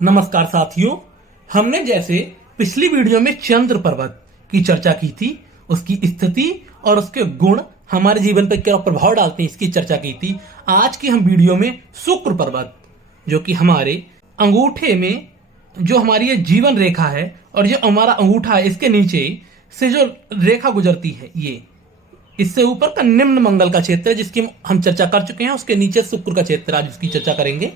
नमस्कार साथियों, हमने जैसे पिछली वीडियो में चंद्र पर्वत की चर्चा की थी, उसकी स्थिति और उसके गुण हमारे जीवन पर क्या प्रभाव डालते हैं इसकी चर्चा की थी। आज की हम वीडियो में शुक्र पर्वत, जो कि हमारे अंगूठे में जो हमारी ये जीवन रेखा है और जो हमारा अंगूठा है इसके नीचे से जो रेखा गुजरती है, ये इससे ऊपर का निम्न मंगल का क्षेत्र है जिसकी हम चर्चा कर चुके हैं। उसके नीचे शुक्र का क्षेत्र, आज उसकी चर्चा करेंगे।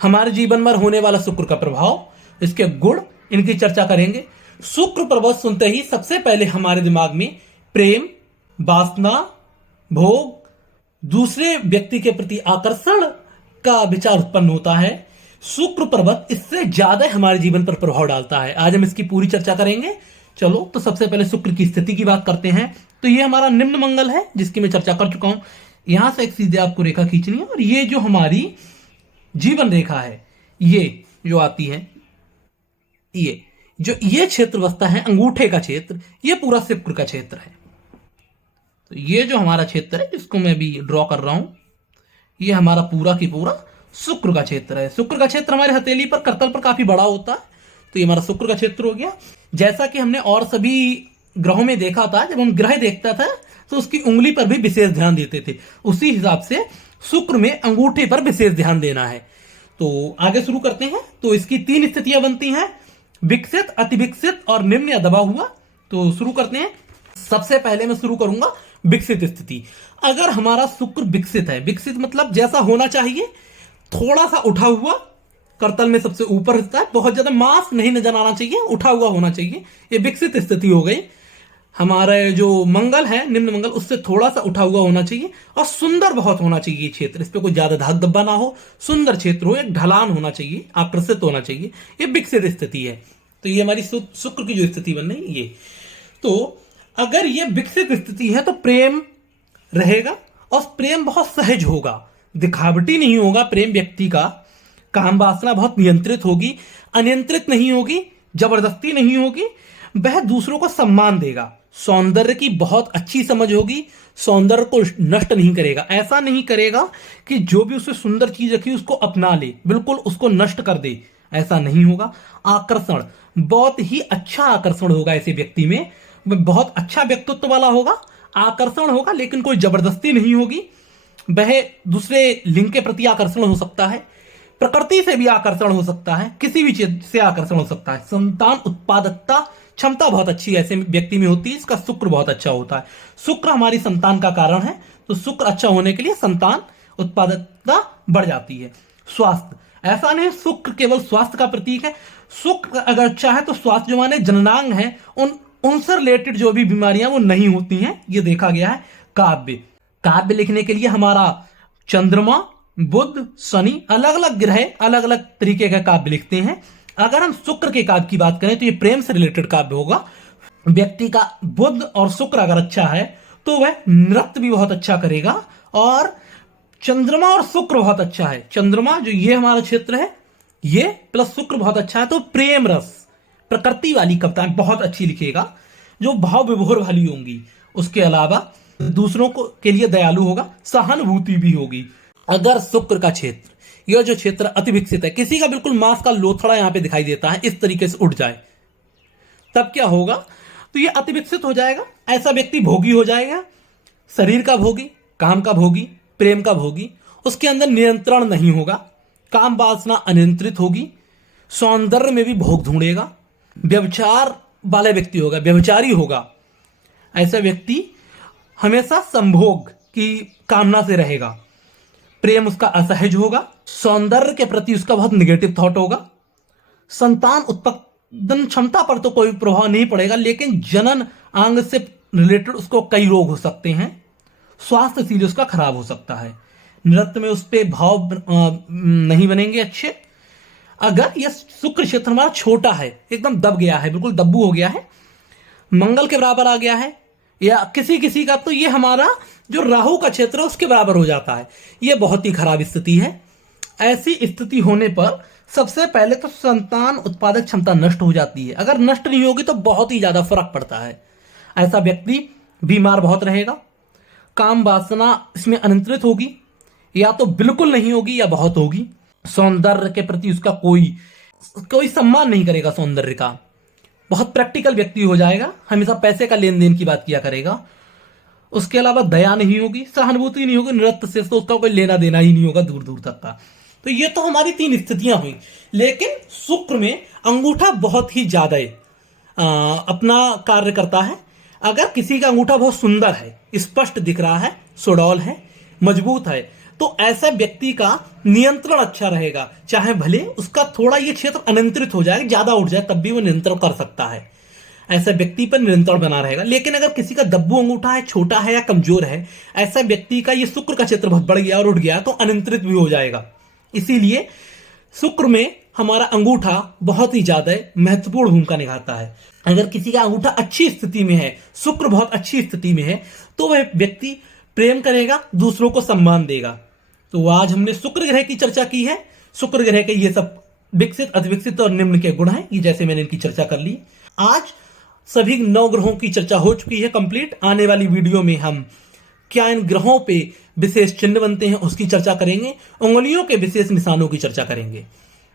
हमारे जीवन पर होने वाला शुक्र का प्रभाव, इसके गुण, इनकी चर्चा करेंगे। शुक्र पर्वत सुनते ही सबसे पहले हमारे दिमाग में प्रेम, वासना, भोग, दूसरे व्यक्ति के प्रति आकर्षण का विचार उत्पन्न होता है। शुक्र पर्वत इससे ज्यादा हमारे जीवन पर प्रभाव डालता है। आज हम इसकी पूरी चर्चा करेंगे। चलो तो सबसे पहले शुक्र की स्थिति की बात करते हैं। तो ये हमारा निम्न मंगल है जिसकी मैं चर्चा कर चुका हूं। यहां से एक सीधे आपको रेखा खींचनी है और ये जो हमारी जीवन रेखा है, ये जो आती है, ये क्षेत्र बसता है अंगूठे का क्षेत्र, ये पूरा शुक्र का क्षेत्र है। तो ये जो हमारा क्षेत्र है जिसको मैं अभी ड्रॉ कर रहा हूं, ये हमारा पूरा की पूरा शुक्र का क्षेत्र है। शुक्र का क्षेत्र हमारे हथेली पर, करतल पर काफी बड़ा होता है। तो ये हमारा शुक्र का क्षेत्र हो गया। जैसा कि हमने और सभी ग्रहों में देखा था, जब हम ग्रह देखता था तो उसकी उंगली पर भी विशेष ध्यान देते थे। उसी हिसाब से शुक्र में अंगूठे पर विशेष ध्यान देना है। तो आगे शुरू करते हैं। तो इसकी 3 स्थितियां बनती हैं, विकसित, अति विकसित और निम्न या दबा हुआ। तो शुरू करते हैं। सबसे पहले मैं शुरू करूंगा विकसित स्थिति। अगर हमारा शुक्र विकसित है, विकसित मतलब जैसा होना चाहिए, थोड़ा सा उठा हुआ, करतल में सबसे ऊपर हिस्सा है, बहुत ज्यादा मास नहीं नजर आना चाहिए, उठा हुआ होना चाहिए, ये विकसित स्थिति हो गई। हमारे जो मंगल है, निम्न मंगल, उससे थोड़ा सा उठा हुआ होना चाहिए और सुंदर बहुत होना चाहिए क्षेत्र। इस पे कोई ज्यादा धाक धब्बा ना हो, सुंदर क्षेत्र हो, एक ढलान होना चाहिए, आकर्षित होना चाहिए, ये विकसित स्थिति है। तो ये हमारी शुक्र की जो स्थिति बन रही है ये। तो अगर ये विकसित स्थिति है तो प्रेम रहेगा और प्रेम बहुत सहज होगा, दिखावटी नहीं होगा। प्रेम व्यक्ति का काम वासना बहुत नियंत्रित होगी, अनियंत्रित नहीं होगी, जबरदस्ती नहीं होगी। वह दूसरों को सम्मान देगा, सौंदर्य की बहुत अच्छी समझ होगी, सौंदर्य को नष्ट नहीं करेगा। ऐसा नहीं करेगा कि जो भी उससे सुंदर चीज रखी उसको अपना ले, बिल्कुल उसको नष्ट कर दे, ऐसा नहीं होगा। आकर्षण, बहुत ही अच्छा आकर्षण होगा ऐसे व्यक्ति में, बहुत अच्छा व्यक्तित्व वाला होगा, आकर्षण होगा, लेकिन कोई जबरदस्ती नहीं होगी। वह दूसरे लिंग के प्रति आकर्षण हो सकता है, प्रकृति से भी आकर्षण हो सकता है, किसी भी चीज से आकर्षण हो सकता है। संतान उत्पादकता क्षमता बहुत अच्छी ऐसे व्यक्ति में होती है, इसका शुक्र बहुत अच्छा होता है। शुक्र हमारी संतान का कारण है, तो शुक्र अच्छा होने के लिए संतान उत्पादकता बढ़ जाती है। स्वास्थ्य, ऐसा नहीं शुक्र केवल स्वास्थ्य का प्रतीक है। शुक्र अगर अच्छा है तो स्वास्थ्य, जो माने जननांग है, उनसे रिलेटेड जो भी बीमारियां वो नहीं होती हैं, ये देखा गया है। काव्य लिखने के लिए हमारा चंद्रमा, बुध, शनि, अलग अलग ग्रह अलग अलग तरीके का काव्य लिखते हैं। अगर हम शुक्र के काव्य की बात करें तो ये प्रेम से रिलेटेड काव्य होगा। व्यक्ति का बुध और शुक्र अगर अच्छा है तो वह नृत्य भी बहुत अच्छा करेगा। और चंद्रमा और शुक्र बहुत अच्छा है, चंद्रमा जो ये हमारा क्षेत्र है, ये प्लस शुक्र बहुत अच्छा है, तो प्रेम रस, प्रकृति वाली कविताएं बहुत अच्छी लिखेगा, जो भाव विभोर वाली होंगी। उसके अलावा दूसरों को के लिए दयालु होगा, सहानुभूति भी होगी। अगर शुक्र का क्षेत्र, यह जो क्षेत्र अति विकसित है, किसी का बिल्कुल मांस का लोथड़ा यहां पे दिखाई देता है, इस तरीके से उठ जाए, तब क्या होगा? तो यह अति विकसित हो जाएगा। ऐसा व्यक्ति भोगी हो जाएगा, शरीर का भोगी, काम का भोगी, प्रेम का भोगी। उसके अंदर नियंत्रण नहीं होगा, काम वासना अनियंत्रित होगी, सौंदर्य में भी भोग ढूंढेगा, व्यभिचार वाला व्यक्ति होगा, व्यभिचारी होगा। ऐसा व्यक्ति हमेशा संभोग की कामना से रहेगा। प्रेम उसका असहज होगा, सौंदर्य के प्रति उसका बहुत निगेटिव थॉट होगा। संतान उत्पादन क्षमता पर तो कोई प्रभाव नहीं पड़ेगा, लेकिन जनन अंग से रिलेटेड उसको कई रोग हो सकते हैं। स्वास्थ्य इसीलिए उसका खराब हो सकता है। नृत्य में उस पर भाव नहीं बनेंगे अच्छे। अगर यह शुक्र क्षेत्र हमारा छोटा है, एकदम दब गया है, बिल्कुल दब्बू हो गया है, मंगल के बराबर आ गया है, या किसी किसी का तो ये हमारा जो राहु का क्षेत्र है उसके बराबर हो जाता है, ये बहुत ही खराब स्थिति है। ऐसी स्थिति होने पर सबसे पहले तो संतान उत्पादक क्षमता नष्ट हो जाती है। अगर नष्ट नहीं होगी तो बहुत ही ज्यादा फर्क पड़ता है। ऐसा व्यक्ति बीमार बहुत रहेगा, काम वासना इसमें अनियंत्रित होगी, या तो बिल्कुल नहीं होगी या बहुत होगी। सौंदर्य के प्रति उसका कोई कोई सम्मान नहीं करेगा सौंदर्य का, बहुत प्रैक्टिकल व्यक्ति हो जाएगा, हमेशा पैसे का लेन देन की बात किया करेगा। उसके अलावा दया नहीं होगी, सहानुभूति नहीं होगी, नृत्य से तो उसका कोई लेना देना ही नहीं होगा दूर दूर तक का। तो ये तो हमारी 3 स्थितियां हुई। लेकिन शुक्र में अंगूठा बहुत ही ज्यादा अपना कार्य करता है। अगर किसी का अंगूठा बहुत सुंदर है, स्पष्ट दिख रहा है, सुडौल है, मजबूत है, तो ऐसा व्यक्ति का नियंत्रण अच्छा रहेगा। चाहे भले उसका थोड़ा ये क्षेत्र अनियंत्रित हो जाए, ज्यादा उठ जाए, तब भी वो नियंत्रण कर सकता है। ऐसा व्यक्ति पर नियंत्रण बना रहेगा। लेकिन अगर किसी का दब्बू अंगूठा है, छोटा है या कमजोर है, ऐसा व्यक्ति का ये शुक्र का क्षेत्र बहुत बढ़ गया और उठ गया तो अनियंत्रित भी हो जाएगा। इसीलिए शुक्र में हमारा अंगूठा बहुत ही ज्यादा महत्वपूर्ण भूमिका निभाता है। अगर किसी का अंगूठा अच्छी स्थिति में है, शुक्र बहुत अच्छी स्थिति में है, तो वह व्यक्ति प्रेम करेगा, दूसरों को सम्मान देगा। तो आज हमने शुक्र ग्रह की चर्चा की है। शुक्र ग्रह के ये सब विकसित, अतिविकसित और निम्न के गुण हैं, ये जैसे मैंने इनकी चर्चा कर ली। आज सभी 9 ग्रहों की चर्चा हो चुकी है कंप्लीट। आने वाली वीडियो में हम क्या इन ग्रहों पे विशेष चिन्ह बनते हैं उसकी चर्चा करेंगे, उंगलियों के विशेष निशानों की चर्चा करेंगे।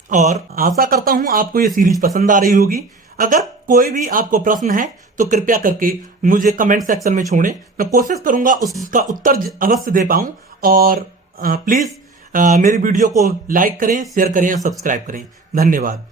और आशा करता हूं आपको ये सीरीज पसंद आ रही होगी। अगर कोई भी आपको प्रश्न है तो कृपया करके मुझे कमेंट सेक्शन में छोड़ें, मैं कोशिश करूंगा उसका उत्तर अवश्य दे पाऊं। और प्लीज मेरी वीडियो को लाइक करें, शेयर करें और सब्सक्राइब करें। धन्यवाद।